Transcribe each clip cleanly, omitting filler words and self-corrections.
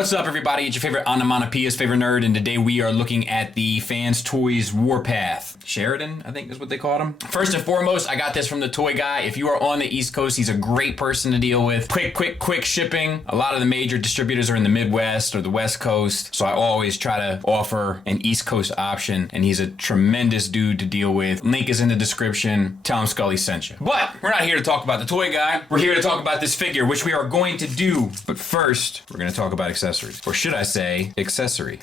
What's up, everybody? It's your favorite onomatopoeia's favorite nerd, and today we are looking at the Fanstoys Warpath. Sheridan, I think is what they called him. First and foremost, I got this from the toy guy. If you are on the East Coast, he's a great person to deal with. Quick shipping. A lot of the major distributors are in the Midwest or the West Coast, so I always try to offer an East Coast option, and he's a tremendous dude to deal with. Link is in the description. Tell him Skully sent you. But we're not here to talk about the toy guy. We're here to talk about this figure, which we are going to do. But first, we're going to talk about accessories. Or should I say, accessory.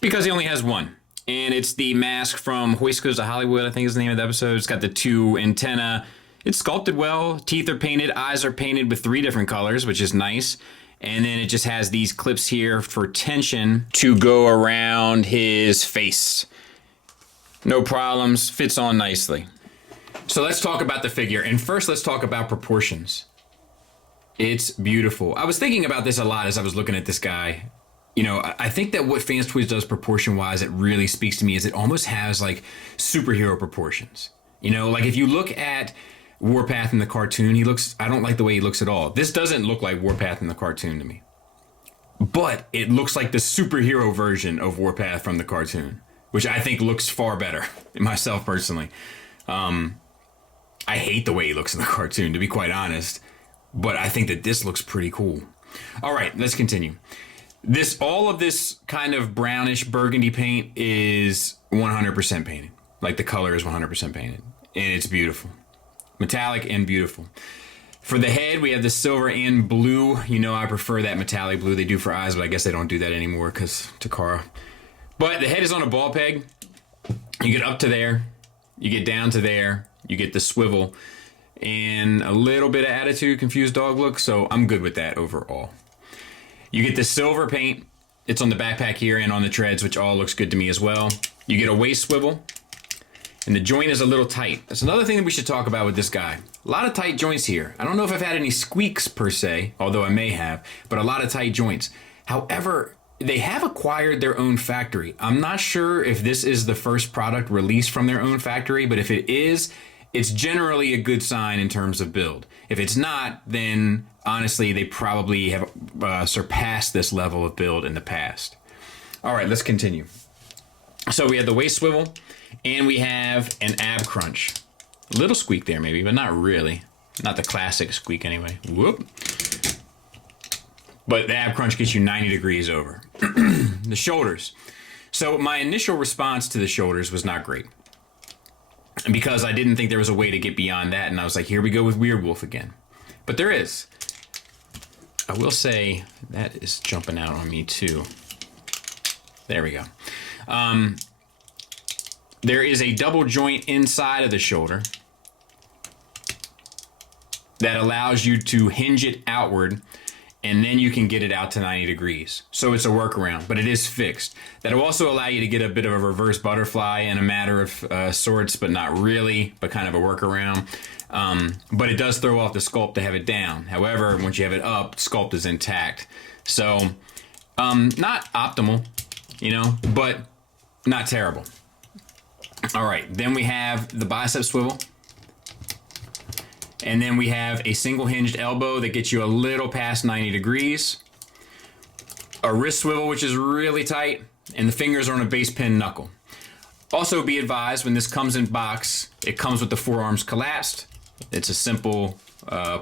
Because he only has one. And it's the mask from Hoist Goes to Hollywood, I think is the name of the episode. It's got the two antenna. It's sculpted well. Teeth are painted. Eyes are painted with 3 different colors, which is nice. And then it just has these clips here for tension to go around his face. No problems. Fits on nicely. So let's talk about the figure. And first, let's talk about proportions. It's beautiful. I was thinking about this a lot as I was looking at this guy. You know, I think that what Fanstoys does proportion-wise, it really speaks to me, is it almost has like superhero proportions. You know, like if you look at Warpath in the cartoon, I don't like the way he looks at all. This doesn't look like Warpath in the cartoon to me. But it looks like the superhero version of Warpath from the cartoon, which I think looks far better, myself personally. I hate the way he looks in the cartoon, to be quite honest. But I think that this looks pretty cool. All right, let's continue. All of this kind of brownish burgundy paint is 100% painted. Like the color is 100% painted. And it's beautiful. Metallic and beautiful. For the head, we have the silver and blue. You know I prefer that metallic blue they do for eyes, but I guess they don't do that anymore because Takara. But the head is on a ball peg. You get up to there. You get down to there. You get the swivel. And a little bit of attitude, confused dog look. So I'm good with that overall. You get the silver paint. It's on the backpack here and on the treads, which all looks good to me as well. You get a waist swivel, and the joint is a little tight. That's another thing that we should talk about with this guy. A lot of tight joints here. I don't know if I've had any squeaks per se, although I may have, but a lot of tight joints. However, they have acquired their own factory. I'm not sure if this is the first product released from their own factory, but if it is, it's generally a good sign in terms of build. If it's not, then honestly, they probably have surpassed this level of build in the past. All right, let's continue. So we have the waist swivel, and we have an ab crunch. A little squeak there maybe, but not really. Not the classic squeak anyway. Whoop. But the ab crunch gets you 90 degrees over. The shoulders. So my initial response to the shoulders was not great, because I didn't think there was a way to get beyond that, and I was like, here we go with Weird Wolf again. But there is. I will say that is jumping out on me too. There we go. There is a double joint inside of the shoulder that allows you to hinge it outward, and then you can get it out to 90 degrees. So it's a workaround, but it is fixed. That'll also allow you to get a bit of a reverse butterfly in a matter of sorts, but not really, but kind of a workaround. But it does throw off the sculpt to have it down. However, once you have it up, sculpt is intact. So, not optimal, you know, but not terrible. All right, then we have the bicep swivel. And then we have a single hinged elbow that gets you a little past 90 degrees. A wrist swivel, which is really tight. And the fingers are on a base pin knuckle. Also be advised, when this comes in box, it comes with the forearms collapsed. It's a simple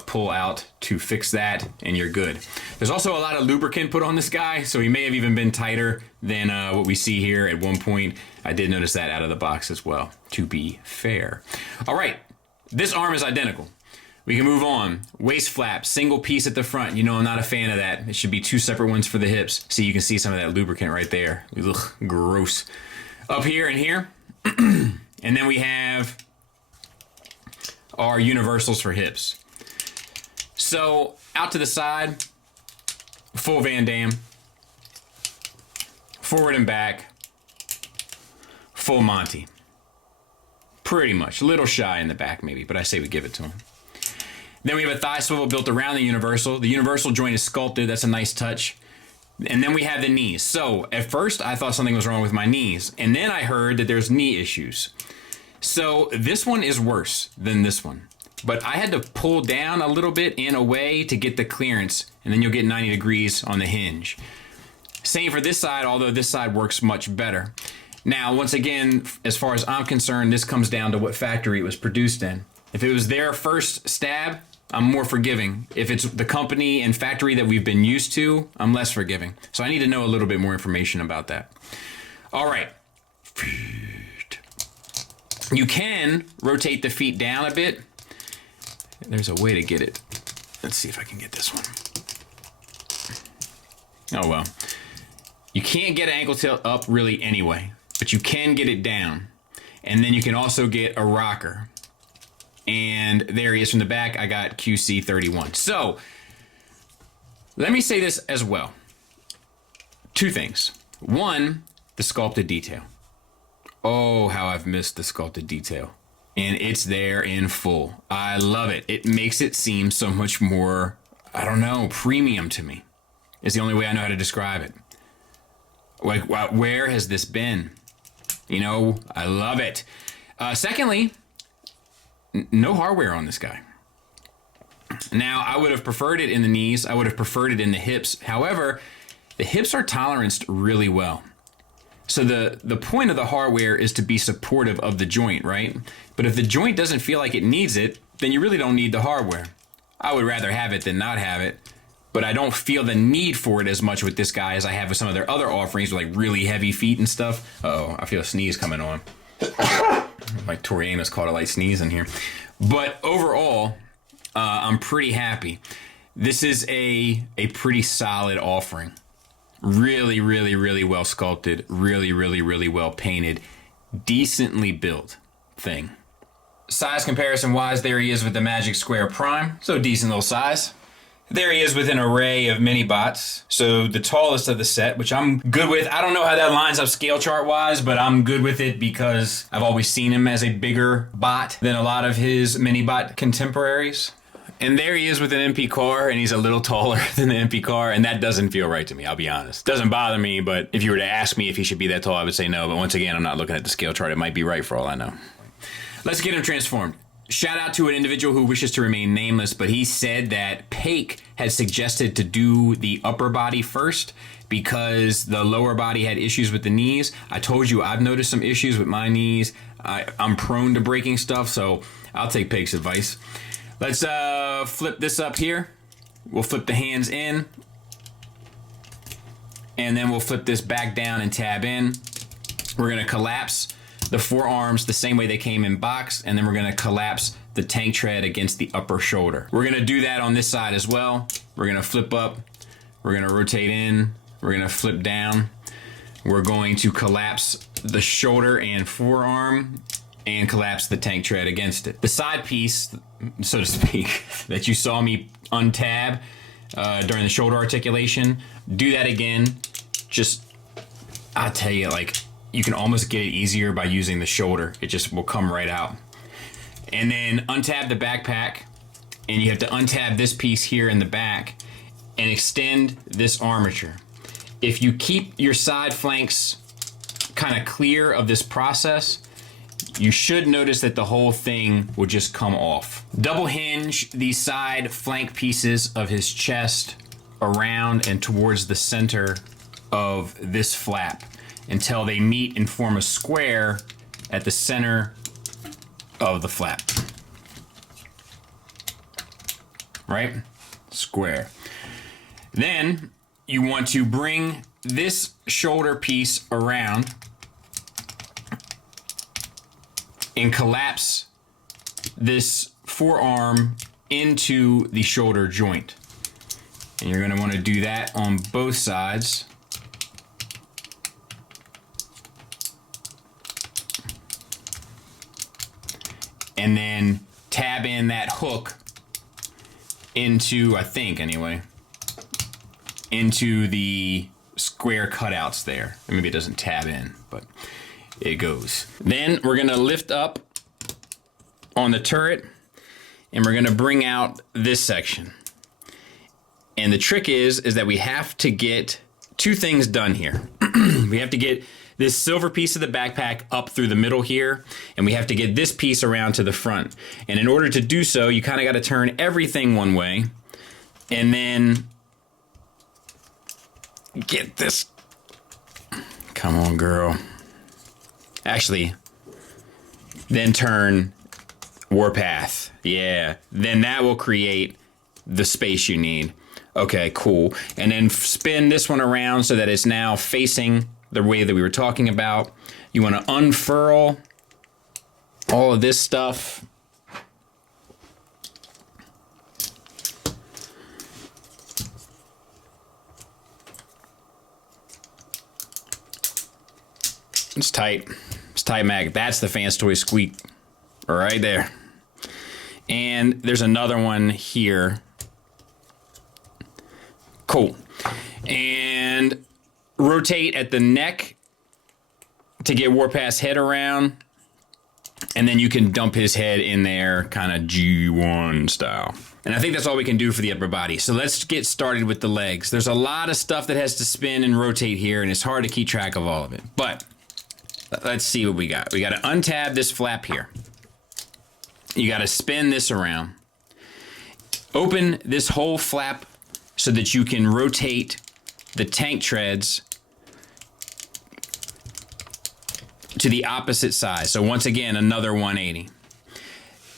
pull out to fix that, and you're good. There's also a lot of lubricant put on this guy, so he may have even been tighter than what we see here at one point. I did notice that out of the box as well, to be fair. All right, this arm is identical. We can move on. Waist flap, single piece at the front. You know I'm not a fan of that. It should be 2 separate ones for the hips. See, you can see some of that lubricant right there. Ugh, gross. Up here and here. And then we have our universals for hips. So, out to the side, full Van Damme. Forward and back, full Monty. Pretty much. A little shy in the back maybe, but I say we give it to him. Then we have a thigh swivel built around the universal. The universal joint is sculpted. That's a nice touch. And then we have the knees. So at first I thought something was wrong with my knees. And then I heard that there's knee issues. So this one is worse than this one. But I had to pull down a little bit and away to get the clearance. And then you'll get 90 degrees on the hinge. Same for this side, although this side works much better. Now, once again, as far as I'm concerned, this comes down to what factory it was produced in. If it was their first stab, I'm more forgiving. If it's the company and factory that we've been used to, I'm less forgiving. So I need to know a little bit more information about that. All right. You can rotate the feet down a bit. There's a way to get it. Let's see if I can get this one. Oh, well. You can't get an ankle tilt up really anyway, but you can get it down. And then you can also get a rocker. And there he is from the back. I got QC31. So, let me say this as well. Two things. One, the sculpted detail. Oh, how I've missed the sculpted detail. And it's there in full. I love it. It makes it seem so much more, I don't know, premium to me. It's the only way I know how to describe it. Like, where has this been? You know, I love it. Secondly, no hardware on this guy. Now, I would have preferred it in the knees. I would have preferred it in the hips. However, the hips are toleranced really well. So the point of the hardware is to be supportive of the joint, right? But if the joint doesn't feel like it needs it, then you really don't need the hardware. I would rather have it than not have it. But I don't feel the need for it as much with this guy as I have with some of their other offerings with like really heavy feet and stuff. Uh-oh, I feel a sneeze coming on. Like Tori Amos caught a light sneeze in here. But overall, I'm pretty happy. This is a pretty solid offering. Really, really, really well sculpted. Really, really, really well painted. Decently built thing. Size comparison wise, there he is with the Magic Square Prime. So decent little size. There he is with an array of mini bots. So the tallest of the set, which I'm good with. I don't know how that lines up scale chart wise, but I'm good with it because I've always seen him as a bigger bot than a lot of his mini bot contemporaries. And there he is with an MP car, and he's a little taller than the MP car, and that doesn't feel right to me, I'll be honest. Doesn't bother me, but if you were to ask me if he should be that tall, I would say no. But once again, I'm not looking at the scale chart. It might be right for all I know. Let's get him transformed. Shout out to an individual who wishes to remain nameless, but he said that Paik had suggested to do the upper body first because the lower body had issues with the knees. I told you I've noticed some issues with my knees. I'm prone to breaking stuff, so I'll take Paik's advice. Let's flip this up here. We'll flip the hands in. And then we'll flip this back down and tab in. We're going to collapse the forearms the same way they came in box, and then we're going to collapse the tank tread against the upper shoulder. We're going to do that on this side as well. We're going to flip up. We're going to rotate in. We're going to flip down. We're going to collapse the shoulder and forearm and collapse the tank tread against it. The side piece, so to speak, that you saw me untab during the shoulder articulation, do that again. Just, I'll tell you, like, you can almost get it easier by using the shoulder. It just will come right out. And then untab the backpack, and you have to untab this piece here in the back and extend this armature. If you keep your side flanks kind of clear of this process, you should notice that the whole thing will just come off. Double hinge the side flank pieces of his chest around and towards the center of this flap until they meet and form a square at the center of the flap. Right? Square. Then you want to bring this shoulder piece around and collapse this forearm into the shoulder joint. And you're going to want to do that on both sides. And then tab in that hook into, I think anyway, into the square cutouts there. Maybe it doesn't tab in, but it goes. Then we're gonna lift up on the turret and we're gonna bring out this section. And the trick is that we have to get two things done here. We have to get this silver piece of the backpack up through the middle here, and we have to get this piece around to the front. And in order to do so, you kind of got to turn everything one way, and then get this Come on, girl. Actually, then turn Warpath. Yeah, then that will create the space you need. Okay, cool. And then spin this one around so that it's now facing the way that we were talking about. You want to unfurl all of this stuff. It's tight. It's tight mag. That's the Fanstoys squeak right there. And there's another one here. Cool. And rotate at the neck to get Warpath's head around. And then you can dump his head in there kind of G1 style. And I think that's all we can do for the upper body. So let's get started with the legs. There's a lot of stuff that has to spin and rotate here, and it's hard to keep track of all of it. But let's see what we got. We got to untab this flap here. You got to spin this around. Open this whole flap so that you can rotate the tank treads to the opposite side. So once again, another 180.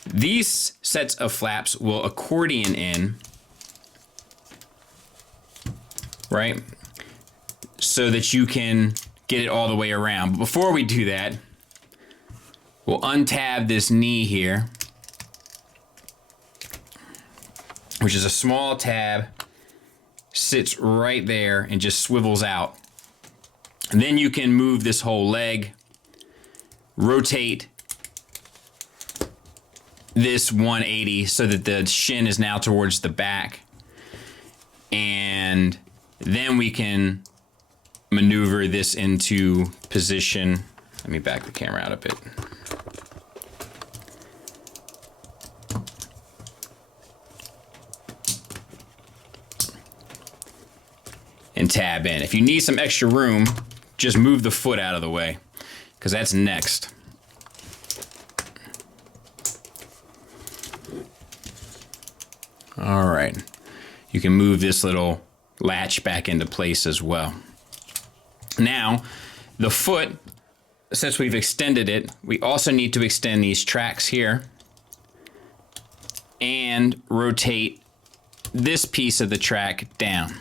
These sets of flaps will accordion in, right? So that you can get it all the way around. But before we do that, we'll untab this knee here, which is a small tab, sits right there and just swivels out. And then you can move this whole leg, rotate this 180 so that the shin is now towards the back. And then we can maneuver this into position. Let me back the camera out a bit. And tab in. If you need some extra room, just move the foot out of the way, because that's next. All right. You can move this little latch back into place as well. Now, the foot, since we've extended it, we also need to extend these tracks here and rotate this piece of the track down.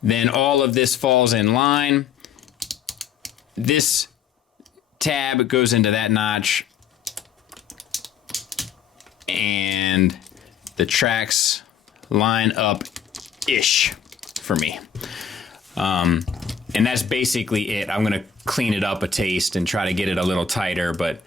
Then all of this falls in line. This tab goes into that notch, and the tracks line up-ish for me. And that's basically it. I'm gonna clean it up a taste and try to get it a little tighter, but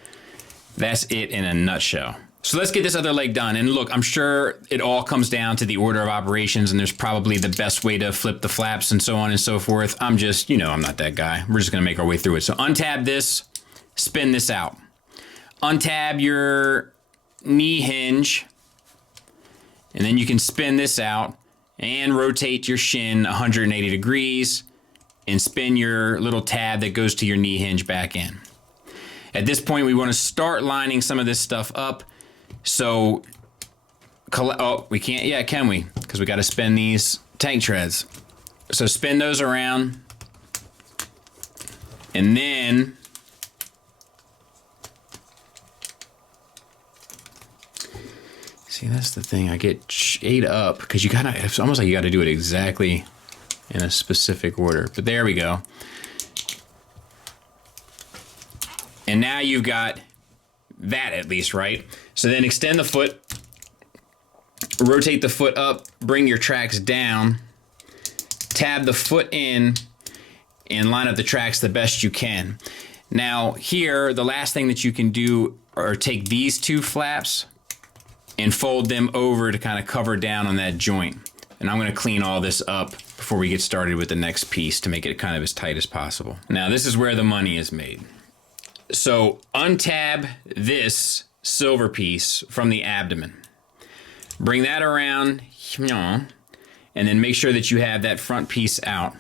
that's it in a nutshell. So let's get this other leg done. And look, I'm sure it all comes down to the order of operations, and there's probably the best way to flip the flaps and so on and so forth. I'm just, I'm not that guy. We're just gonna make our way through it. So untab this, spin this out. Untab your knee hinge, and then you can spin this out and rotate your shin 180 degrees and spin your little tab that goes to your knee hinge back in. At this point, we want to start lining some of this stuff up. So, we can't yet, can we? Because we got to spin these tank treads. So spin those around, and then see, that's the thing. I get ate up because it's almost like you got to do it exactly in a specific order. But there we go. And now you've got that at least, right? So then extend the foot, rotate the foot up, bring your tracks down, tab the foot in, and line up the tracks the best you can. Now here, the last thing that you can do are take these two flaps and fold them over to kind of cover down on that joint. And I'm gonna clean all this up before we get started with the next piece to make it kind of as tight as possible. Now this is where the money is made. So untab this silver piece from the abdomen. Bring that around, and then make sure that you have that front piece out.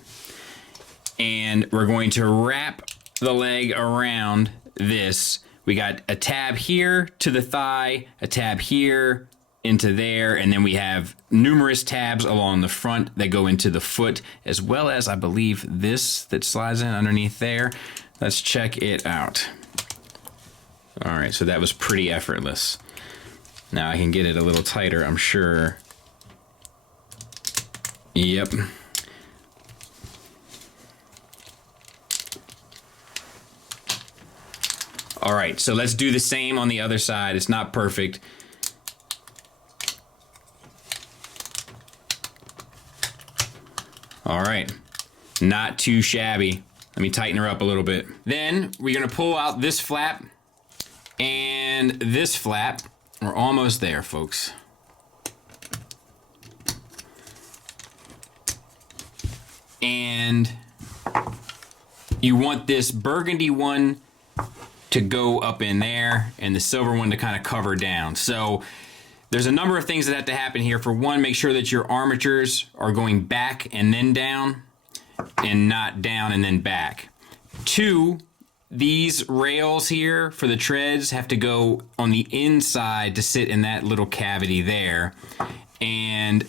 And we're going to wrap the leg around this. We got a tab here to the thigh, a tab here into there, and then we have numerous tabs along the front that go into the foot, as well as I believe this that slides in underneath there. Let's check it out. All right, so that was pretty effortless. Now I can get it a little tighter, I'm sure. Yep. All right, so let's do the same on the other side. It's not perfect. All right, not too shabby. Let me tighten her up a little bit. Then we're gonna pull out this flap and this flap. We're almost there, folks. And you want this burgundy one to go up in there and the silver one to kind of cover down. So there's a number of things that have to happen here. For one, make sure that your armatures are going back and then down and not down and then back. Two, these rails here for the treads have to go on the inside to sit in that little cavity there. And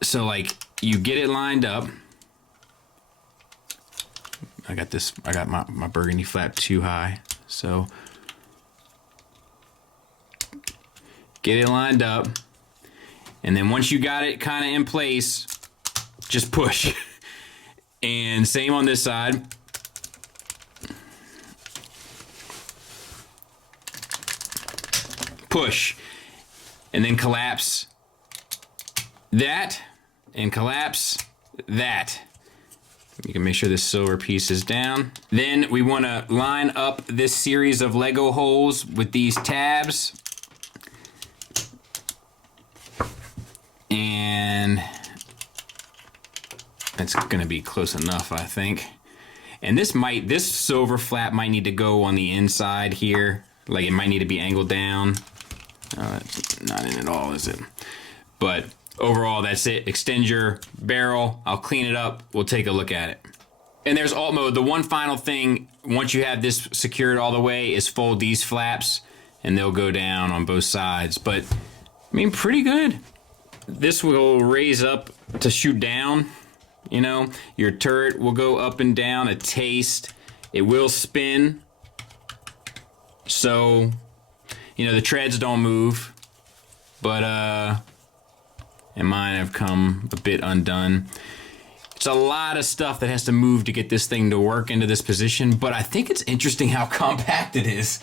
so like you get it lined up. I got my burgundy flap too high. So get it lined up. And then once you got it kind of in place, just push. And same on this side. Push. And then collapse that and collapse that. You can make sure this silver piece is down. Then we want to line up this series of Lego holes with these tabs. And that's going to be close enough, I think. And this silver flap might need to go on the inside here. Like it might need to be angled down. It's not in at all, is it? But overall, that's it. Extend your barrel. I'll clean it up. We'll take a look at it. And there's alt mode. The one final thing, once you have this secured all the way, is fold these flaps and they'll go down on both sides. But, I mean, pretty good. This will raise up to shoot down. You know, your turret will go up and down a taste. It will spin. So, you know, the treads don't move. But, and mine have come a bit undone. It's a lot of stuff that has to move to get this thing to work into this position, but I think it's interesting how compact it is.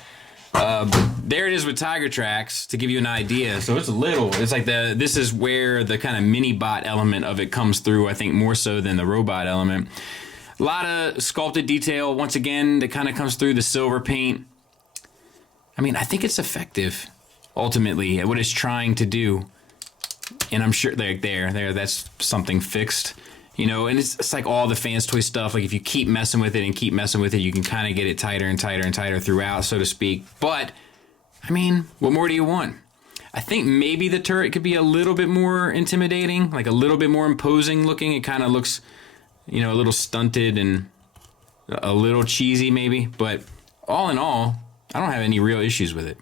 There it is with Tiger Tracks to give you an idea. So it's little. It's like this is where the kind of mini bot element of it comes through, I think more so than the robot element. A lot of sculpted detail, once again, that kind of comes through the silver paint. I mean, I think it's effective, ultimately, at what it's trying to do. And I'm sure there, that's something fixed. You know, and it's like all the Fanstoys stuff. Like if you keep messing with it and keep messing with it, you can kind of get it tighter and tighter and tighter throughout, so to speak. But, I mean, what more do you want? I think maybe the turret could be a little bit more intimidating, like a little bit more imposing looking. It kind of looks, you know, a little stunted and a little cheesy maybe. But all in all, I don't have any real issues with it.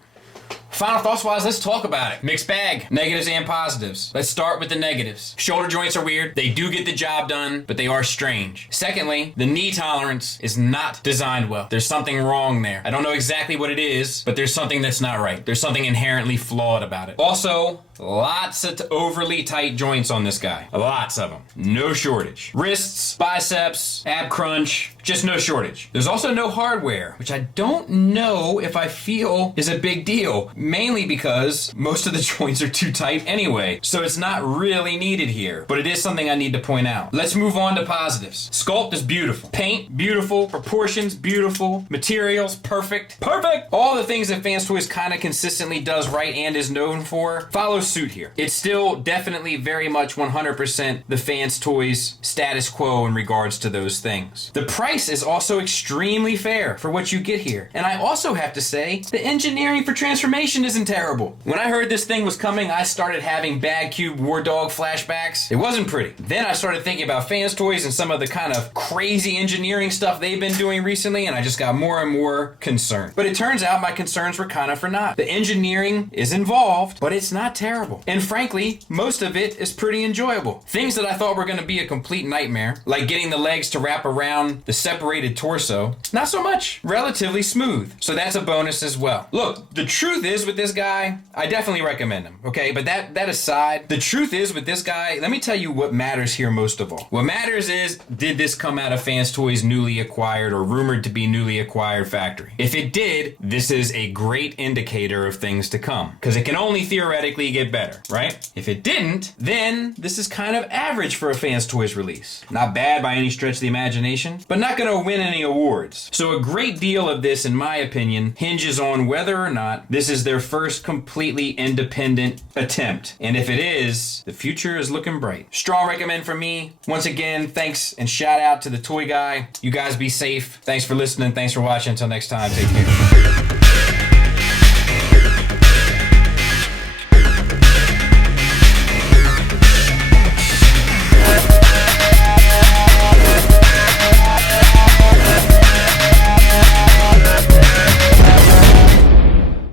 Final thoughts wise, let's talk about it. Mixed bag, negatives and positives. Let's start with the negatives. Shoulder joints are weird. They do get the job done, but they are strange. Secondly, the knee tolerance is not designed well. There's something wrong there. I don't know exactly what it is, but there's something that's not right. There's something inherently flawed about it. Also, lots of overly tight joints on this guy. Lots of them. No shortage. Wrists, biceps, ab crunch, just no shortage. There's also no hardware, which I don't know if I feel is a big deal. Mainly because most of the joints are too tight anyway, so it's not really needed here. But it is something I need to point out. Let's move on to positives. Sculpt is beautiful. Paint, beautiful. Proportions, beautiful. Materials, perfect. Perfect! All the things that Fanstoys kind of consistently does right and is known for follow suit here. It's still definitely very much 100% the Fanstoys status quo in regards to those things. The price is also extremely fair for what you get here. And I also have to say, the engineering for transformation isn't terrible. When I heard this thing was coming, I started having Bad Cube War Dog flashbacks. It wasn't pretty. Then I started thinking about Fanstoys and some of the kind of crazy engineering stuff they've been doing recently, and I just got more and more concerned. But it turns out my concerns were kind of for naught. The engineering is involved, but it's not terrible. terrible. And frankly, most of it is pretty enjoyable. Things that I thought were gonna be a complete nightmare, like getting the legs to wrap around the separated torso, not so much. Relatively smooth. So that's a bonus as well. Look, the truth is with this guy, I definitely recommend him, okay? But that aside, the truth is with this guy, let me tell you what matters here most of all. What matters is, did this come out of Fanstoys' newly acquired or rumored to be newly acquired factory? If it did, this is a great indicator of things to come, because it can only theoretically get better, right? If it didn't, then this is kind of average for a Fanstoys release. Not bad by any stretch of the imagination, but not gonna win any awards. So a great deal of this, in my opinion, hinges on whether or not this is their first completely independent attempt. And if it is, the future is looking bright. Strong recommend from me. Once again, thanks and shout out to the toy guy. You guys be safe. Thanks for listening. Thanks for watching. Until next time, take care.